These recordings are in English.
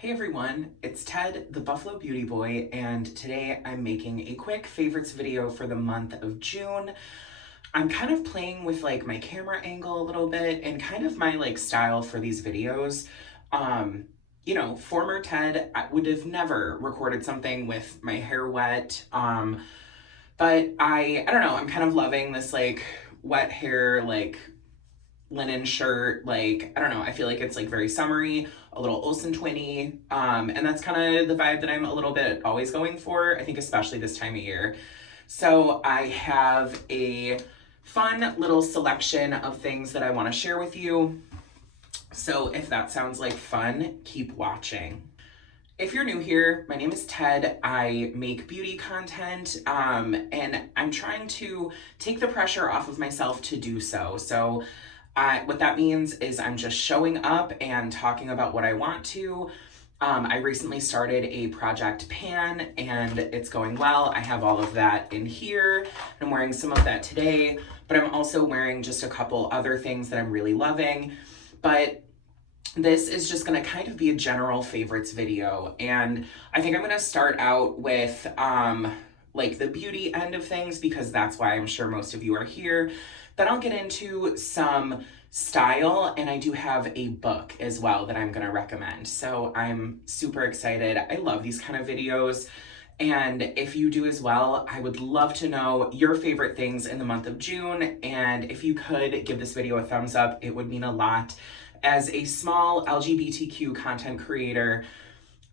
Hey everyone, it's Ted, the Buffalo Beauty Boy, and today I'm making a quick favorites video for the month of June. I'm kind of playing with like my camera angle a little bit and kind of my like style for these videos. Um, former Ted, I would have never recorded something with my hair wet. But I don't know, I'm kind of loving this like wet hair, like linen shirt. Like, I don't know, I feel like it's like very summery, a little Olsen twinny. And that's kind of the vibe that I'm a little bit always going for, I think, especially this time of year. So I have a fun little selection of things that I want to share with you. So if that sounds like fun, keep watching. If you're new here, my name is Ted. I make beauty content, and I'm trying to take the pressure off of myself to do so. So what that means is I'm just showing up and talking about what I want to. I recently started a project pan and it's going well. I have all of that in here. I'm wearing some of that today, but I'm also wearing just a couple other things that I'm really loving. But this is just gonna kind of be a general favorites video. And I think I'm gonna start out with like the beauty end of things because that's why I'm sure most of you are here. Then I'll get into some style, and I do have a book as well that I'm gonna recommend. So I'm super excited. I love these kind of videos. And if you do as well, I would love to know your favorite things in the month of June. And if you could give this video a thumbs up, it would mean a lot. As a small LGBTQ content creator,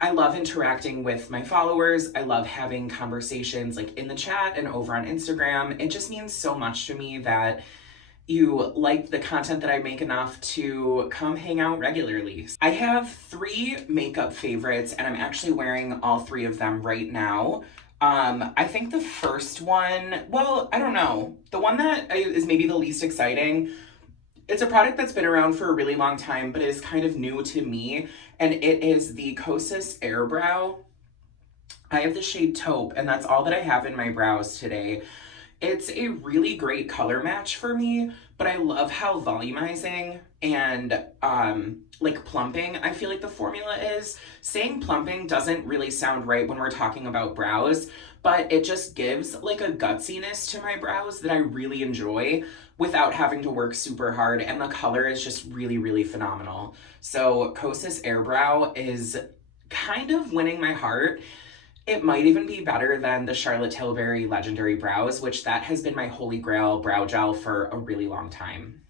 I love interacting with my followers. I love having conversations like in the chat and over on Instagram. It just means so much to me that you like the content that I make enough to come hang out regularly. I have 3 makeup favorites and I'm actually wearing all 3 of them right now. I think the first one, well, I don't know. The one that is maybe the least exciting, it's a product that's been around for a really long time, but it is kind of new to me, and it is the Kosas Air Brow. I have the shade Taupe, and that's all that I have in my brows today. It's a really great color match for me, but I love how volumizing and like plumping I feel like the formula is. Saying plumping doesn't really sound right when we're talking about brows, but it just gives like a gutsiness to my brows that I really enjoy without having to work super hard, and the color is just really, really phenomenal. So Kosas Air Brow is kind of winning my heart. It might even be better than the Charlotte Tilbury Legendary Brows, which that has been my holy grail brow gel for a really long time.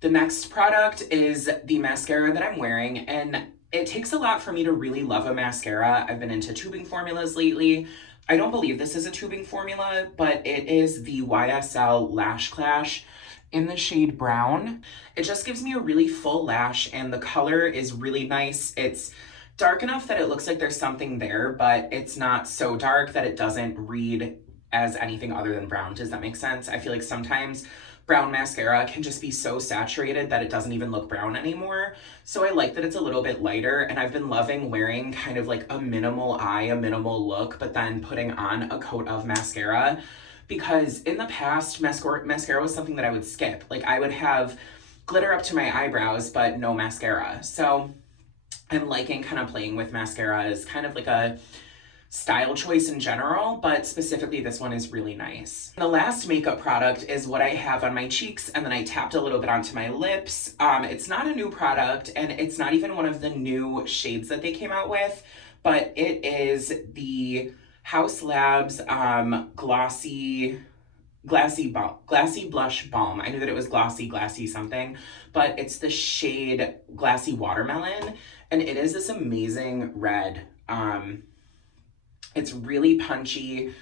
The next product is the mascara that I'm wearing, and it takes a lot for me to really love a mascara. I've been into tubing formulas lately. I don't believe this is a tubing formula, but it is the YesStyle Lash Clash in the shade Brown. It just gives me a really full lash, and the color is really nice. It's dark enough that it looks like there's something there, but it's not so dark that it doesn't read as anything other than brown. Does that make sense? I feel like sometimes brown mascara can just be so saturated that it doesn't even look brown anymore. So I like that it's a little bit lighter, and I've been loving wearing kind of like a minimal eye, a minimal look, but then putting on a coat of mascara, because in the past, mascara was something that I would skip. Like I would have glitter up to my eyebrows, but no mascara. So I'm liking kind of playing with mascara as kind of like a style choice in general, but specifically this one is really nice. The last makeup product is what I have on my cheeks, and then I tapped a little bit onto my lips. It's not a new product, and it's not even one of the new shades that they came out with, but it is the House Labs Glossy Blush Balm. I knew that it was glassy something, but it's the shade Glassy Watermelon, and it is this amazing red. It's really punchy,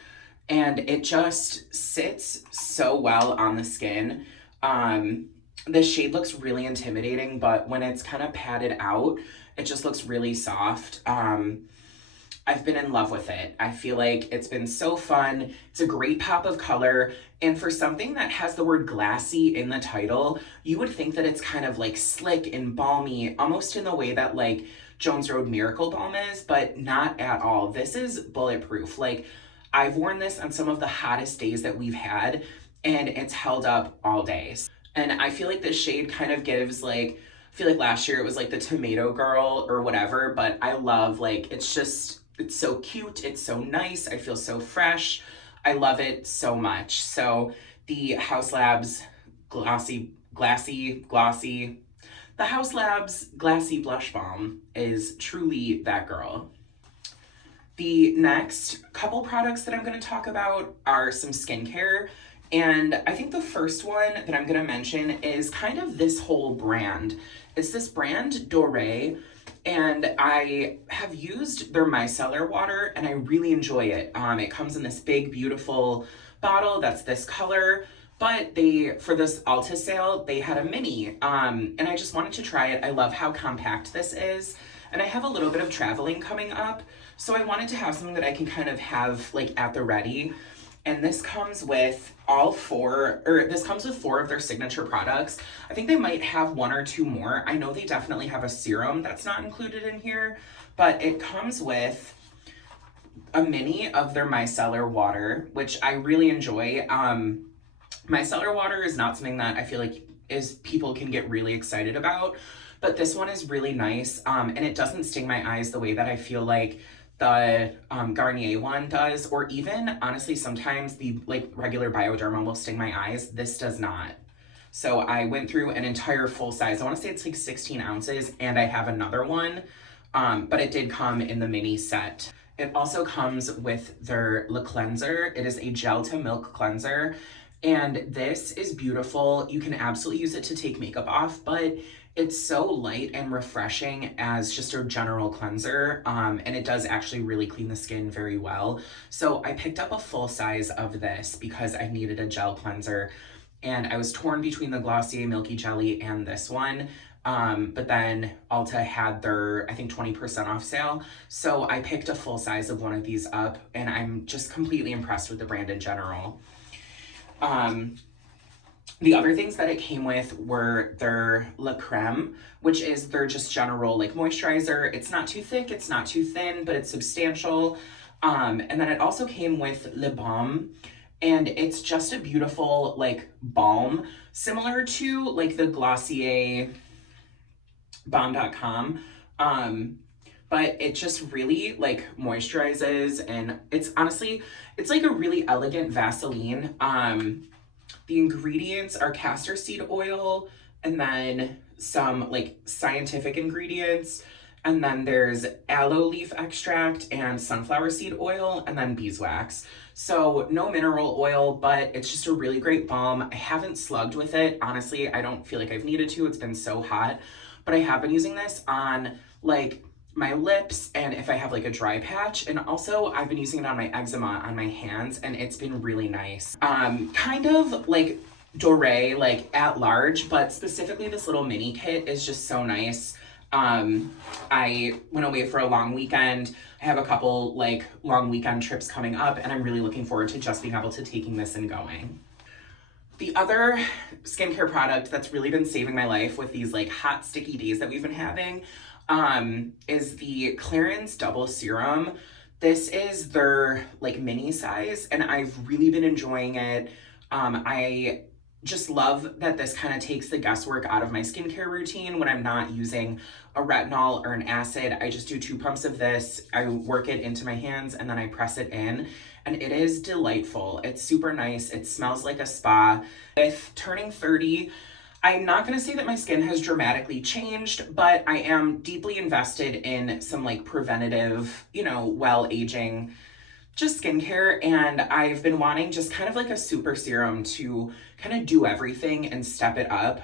and it just sits so well on the skin. The shade looks really intimidating, but when it's kind of patted out, it just looks really soft. I've been in love with it. I feel like it's been so fun. It's a great pop of color. And for something that has the word glassy in the title, you would think that it's kind of like slick and balmy, almost in the way that like Jones Road Miracle Balm is, but not at all. This is bulletproof. Like I've worn this on some of the hottest days that we've had, and it's held up all day. And I feel like this shade kind of gives like I feel like last year it was like the tomato girl or whatever, but I love, like, it's so cute. It's so nice. I feel so fresh. I love it so much. So the House Labs glossy, the House Labs Glassy Blush Balm is truly that girl. The next couple products that I'm going to talk about are some skincare. And I think the first one that I'm going to mention is kind of this whole brand. It's this brand Doré, and I have used their micellar water and I really enjoy it. It comes in this big, beautiful bottle that's this color. But for this Ulta sale, they had a mini, and I just wanted to try it. I love how compact this is, and I have a little bit of traveling coming up, so I wanted to have something that I can kind of have like at the ready. And this comes with four of their signature products. I think they might have one or two more. I know they definitely have a serum that's not included in here, but it comes with a mini of their micellar water, which I really enjoy. Micellar water is not something that I feel like people can get really excited about, but this one is really nice, and it doesn't sting my eyes the way that I feel like the Garnier one does, or even honestly sometimes the like regular Bioderma will sting my eyes. This does not. So I went through an entire full size. I want to say it's like 16 ounces, and I have another one, but it did come in the mini set. It also comes with their Le Cleanser. It is a gel to milk cleanser. And this is beautiful. You can absolutely use it to take makeup off, but it's so light and refreshing as just a general cleanser. And it does actually really clean the skin very well. So I picked up a full size of this because I needed a gel cleanser. And I was torn between the Glossier Milky Jelly and this one. But then Ulta had their, I think, 20% off sale. So I picked a full size of one of these up, and I'm just completely impressed with the brand in general. The other things that it came with were their La Creme, which is their just general like moisturizer. It's not too thick, it's not too thin, but it's substantial. And then it also came with Le Balm, and it's just a beautiful like balm, similar to like the Glossier Balm.com. But it just really like moisturizes, and it's honestly, it's like a really elegant Vaseline. The ingredients are castor seed oil, and then some like scientific ingredients, and then there's aloe leaf extract and sunflower seed oil, and then beeswax. So no mineral oil, but it's just a really great balm. I haven't slugged with it. Honestly, I don't feel like I've needed to. It's been so hot, but I have been using this on like my lips and if I have like a dry patch, and also I've been using it on my eczema on my hands, and it's been really nice. Kind of like Doré like at large, but specifically this little mini kit is just so nice. I went away for a long weekend. I have a couple like long weekend trips coming up, and I'm really looking forward to just being able to taking this and going. The other skincare product that's really been saving my life with these like hot sticky days that we've been having is the Clarins Double Serum. This is their like mini size, and I've really been enjoying it. I just love that this kind of takes the guesswork out of my skincare routine when I'm not using a retinol or an acid. I just do 2 pumps of this. I work it into my hands and then I press it in, and it is delightful. It's super nice. It smells like a spa. With turning 30, I'm not going to say that my skin has dramatically changed, but I am deeply invested in some like preventative, well aging, just skincare. And I've been wanting just kind of like a super serum to kind of do everything and step it up.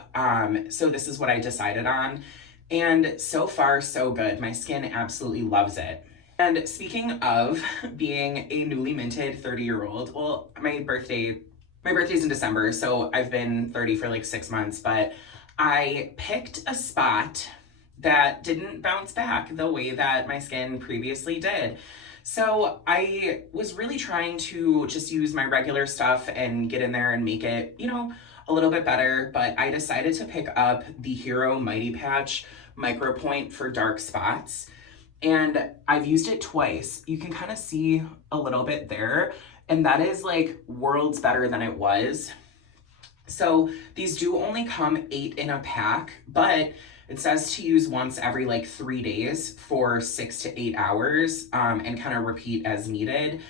So this is what I decided on. And so far, so good. My skin absolutely loves it. And speaking of being a newly minted 30-year-old, well, my birthday's in December, so I've been 30 for like 6 months, but I picked a spot that didn't bounce back the way that my skin previously did. So I was really trying to just use my regular stuff and get in there and make it, a little bit better, but I decided to pick up the Hero Mighty Patch Micro Point for dark spots. And I've used it twice. You can kind of see a little bit there, and that is like worlds better than it was. So these do only come 8 in a pack, but It says to use once every like 3 days for 6 to 8 hours, and kind of repeat as needed.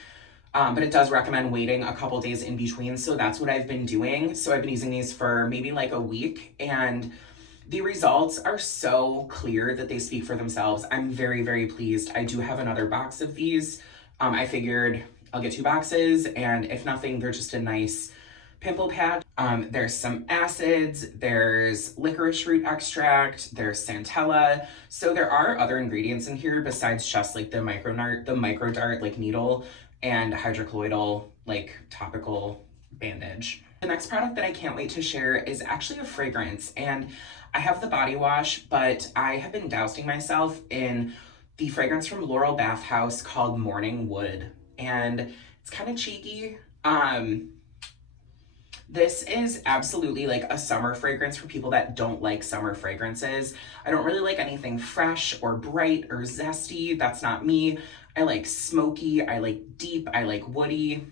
But it does recommend waiting a couple days in between. So that's what I've been doing. So I've been using these for maybe like a week, and the results are so clear that they speak for themselves. I'm very, very pleased. I do have another box of these. I figured I'll get 2 boxes, and if nothing, they're just a nice pimple patch. There's some acids, there's licorice root extract, there's Centella. So there are other ingredients in here besides just like the micro dart like needle and hydrocolloidal like topical bandage. The next product that I can't wait to share is actually a fragrance, and I have the body wash, but I have been dousing myself in the fragrance from Laurel Bath House called Morning Wood, and it's kind of cheeky. This is absolutely like a summer fragrance for people that don't like summer fragrances. I don't really like anything fresh or bright or zesty. That's not me. I like smoky, I like deep, I like woody.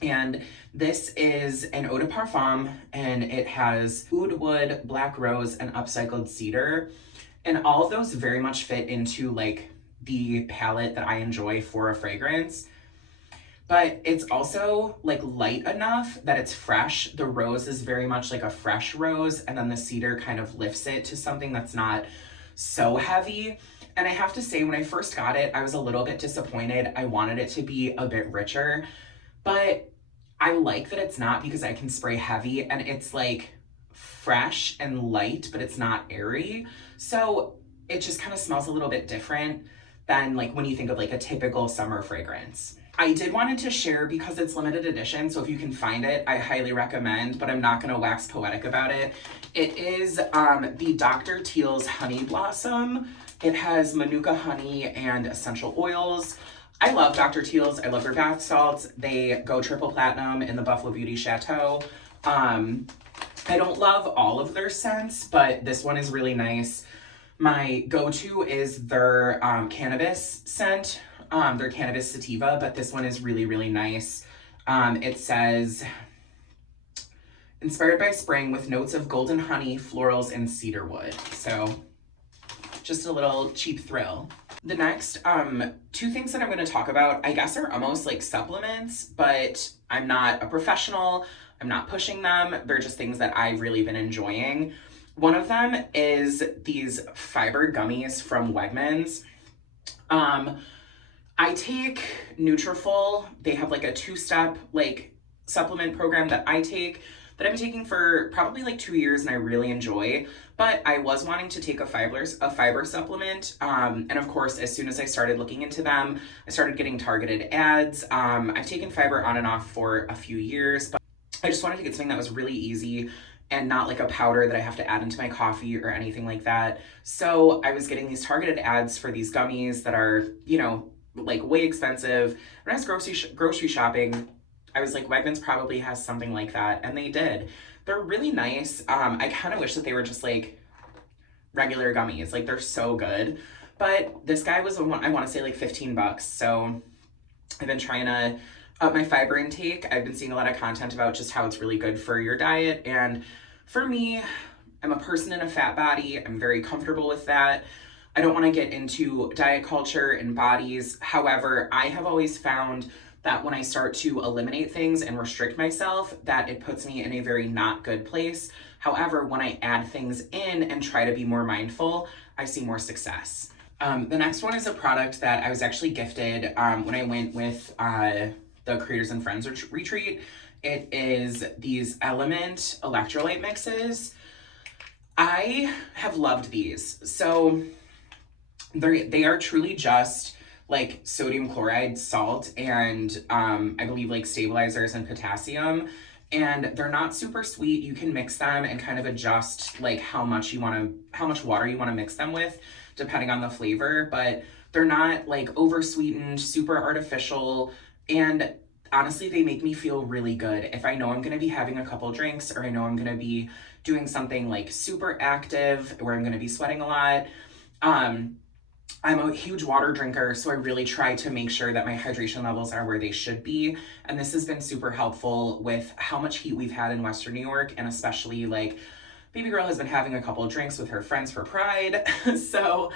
And this is an eau de parfum, and it has oud wood, black rose, and upcycled cedar. And all of those very much fit into like the palette that I enjoy for a fragrance. But it's also like light enough that it's fresh. The rose is very much like a fresh rose, and then the cedar kind of lifts it to something that's not so heavy. And I have to say, when I first got it, I was a little bit disappointed. I wanted it to be a bit richer, but I like that it's not, because I can spray heavy and it's like fresh and light, but it's not airy. So it just kind of smells a little bit different than like when you think of like a typical summer fragrance. I did wanted to share because it's limited edition, so if you can find it, I highly recommend, but I'm not gonna wax poetic about it. It is the Dr. Teal's Honey Blossom. It has Manuka honey and essential oils. I love Dr. Teal's. I love their bath salts. They go triple platinum in the Buffalo Beauty Chateau. I don't love all of their scents, but this one is really nice. My go-to is their cannabis scent, their cannabis sativa, but this one is really, really nice. It says, inspired by spring with notes of golden honey, florals, and cedar wood. So just a little cheap thrill. The next 2 things that I'm going to talk about, I guess, are almost like supplements, but I'm not a professional. I'm not pushing them. They're just things that I've really been enjoying. One of them is these fiber gummies from Wegmans. I take Nutrafol. They have like a 2-step like supplement program that I take that I've been taking for probably like 2 years, and I really enjoy. But I was wanting to take a fiber supplement. And of course, as soon as I started looking into them, I started getting targeted ads. I've taken fiber on and off for a few years, but I just wanted to get something that was really easy and not like a powder that I have to add into my coffee or anything like that. So I was getting these targeted ads for these gummies that are, you know, like way expensive. When I was grocery shopping, I was like, Wegmans probably has something like that, and they did. They're really nice. I kind of wish that they were just like regular gummies. Like, they're so good. But this guy was, I want to say like 15 bucks. So I've been trying to up my fiber intake. I've been seeing a lot of content about just how it's really good for your diet. And for me, I'm a person in a fat body. I'm very comfortable with that. I don't want to get into diet culture and bodies. However, I have always found that when I start to eliminate things and restrict myself, that it puts me in a very not good place. However, when I add things in and try to be more mindful, I see more success. The next one is a product that I was actually gifted when I went with the Creators and Friends retreat. It is these Element electrolyte mixes. I have loved these. So they are truly just like sodium chloride, salt, and I believe like stabilizers and potassium. And they're not super sweet. You can mix them and kind of adjust like how much water you want to mix them with, depending on the flavor. But they're not like over sweetened, super artificial, and honestly, they make me feel really good. If I know I'm gonna be having a couple drinks, or I know I'm gonna be doing something like super active where I'm gonna be sweating a lot, I'm a huge water drinker, so I really try to make sure that my hydration levels are where they should be. And this has been super helpful with how much heat we've had in Western New York, and especially like baby girl has been having a couple drinks with her friends for Pride. So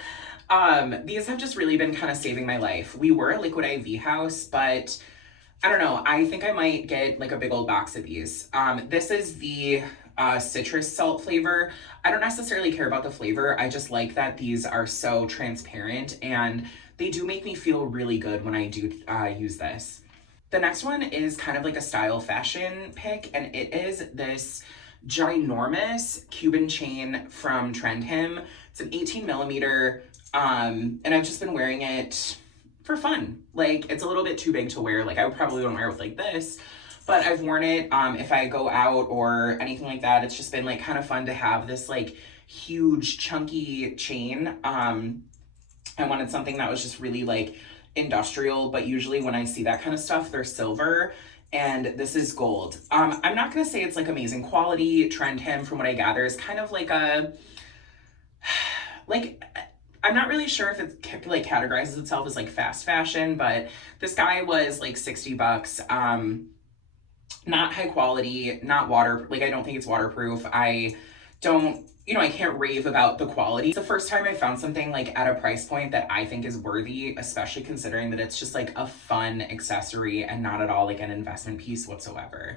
these have just really been kind of saving my life. We were a Liquid IV house, but I don't know. I think I might get like a big old box of these. This is the citrus salt flavor. I don't necessarily care about the flavor. I just like that these are so transparent and they do make me feel really good when I do use this. The next one is kind of like a style fashion pick, and it is this ginormous Cuban chain from Trend Him. It's an 18 millimeter, and I've just been wearing it for fun. Like, it's a little bit too big to wear. Like, I would probably wouldn't wear it with like this, but I've worn it if I go out or anything like that. It's just been like kind of fun to have this like huge chunky chain. I wanted something that was just really like industrial, but usually when I see that kind of stuff, they're silver, and this is gold. I'm not gonna say it's like amazing quality. Trend Him, from what I gather, is kind of like a, like, I'm not really sure if it like categorizes itself as like fast fashion, but this guy was like 60 bucks. Not high quality, not water, like I don't think it's waterproof. I don't, you know, I can't rave about the quality. It's the first time I found something like at a price point that I think is worthy, especially considering that it's just like a fun accessory and not at all like an investment piece whatsoever.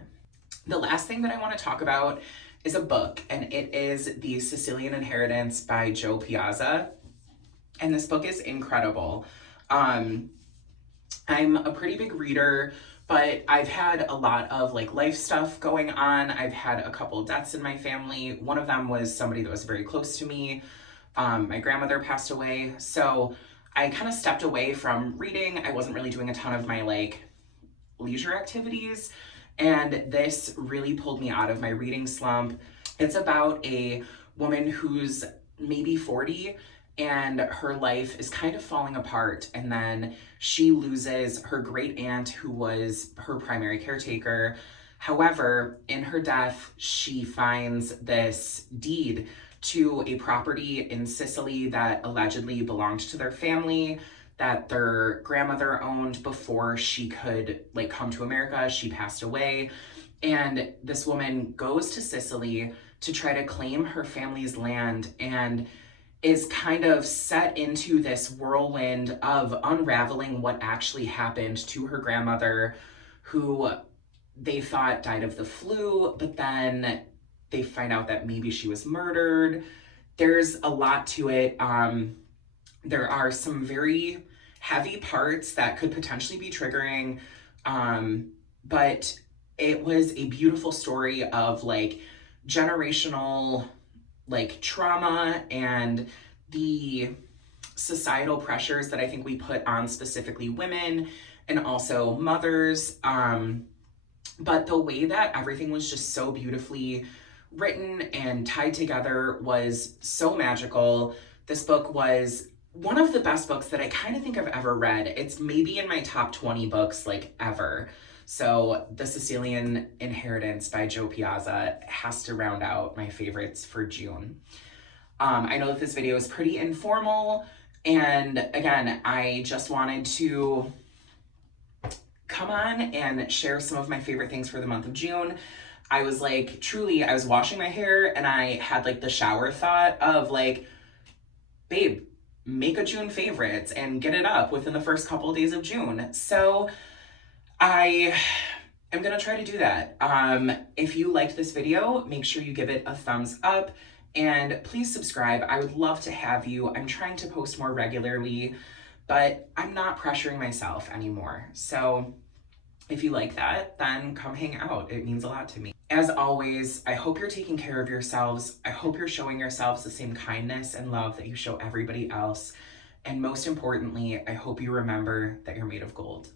The last thing that I want to talk about is a book, and it is The Sicilian Inheritance by Joe Piazza. And this book is incredible. I'm a pretty big reader, but I've had a lot of like life stuff going on. I've had a couple deaths in my family. One of them was somebody that was very close to me. My grandmother passed away. So I kind of stepped away from reading. I wasn't really doing a ton of my like leisure activities. And this really pulled me out of my reading slump. It's about a woman who's maybe 40 and her life is kind of falling apart, and then she loses her great aunt who was her primary caretaker. However, in her death, she finds this deed to a property in Sicily that allegedly belonged to their family, that their grandmother owned before she could like come to America. She passed away, and this woman goes to Sicily to try to claim her family's land, and is kind of set into this whirlwind of unraveling what actually happened to her grandmother, who they thought died of the flu, but then they find out that maybe she was murdered. There's a lot to it. There are some very heavy parts that could potentially be triggering, but it was a beautiful story of like generational like trauma and the societal pressures that I think we put on specifically women and also mothers. But the way that everything was just so beautifully written and tied together was so magical. This book was one of the best books that I kind of think I've ever read. It's maybe in my top 20 books like ever. So The Sicilian Inheritance by Joe Piazza has to round out my favorites for June. I know that this video is pretty informal, and again, I just wanted to come on and share some of my favorite things for the month of June. I was like, truly, I was washing my hair and I had like the shower thought of like, babe, make a June favorites and get it up within the first couple of days of June. So I am gonna try to do that. If you liked this video, make sure you give it a thumbs up and please subscribe. I would love to have you. I'm trying to post more regularly, but I'm not pressuring myself anymore. So if you like that, then come hang out. It means a lot to me. As always, I hope you're taking care of yourselves. I hope you're showing yourselves the same kindness and love that you show everybody else. And most importantly, I hope you remember that you're made of gold.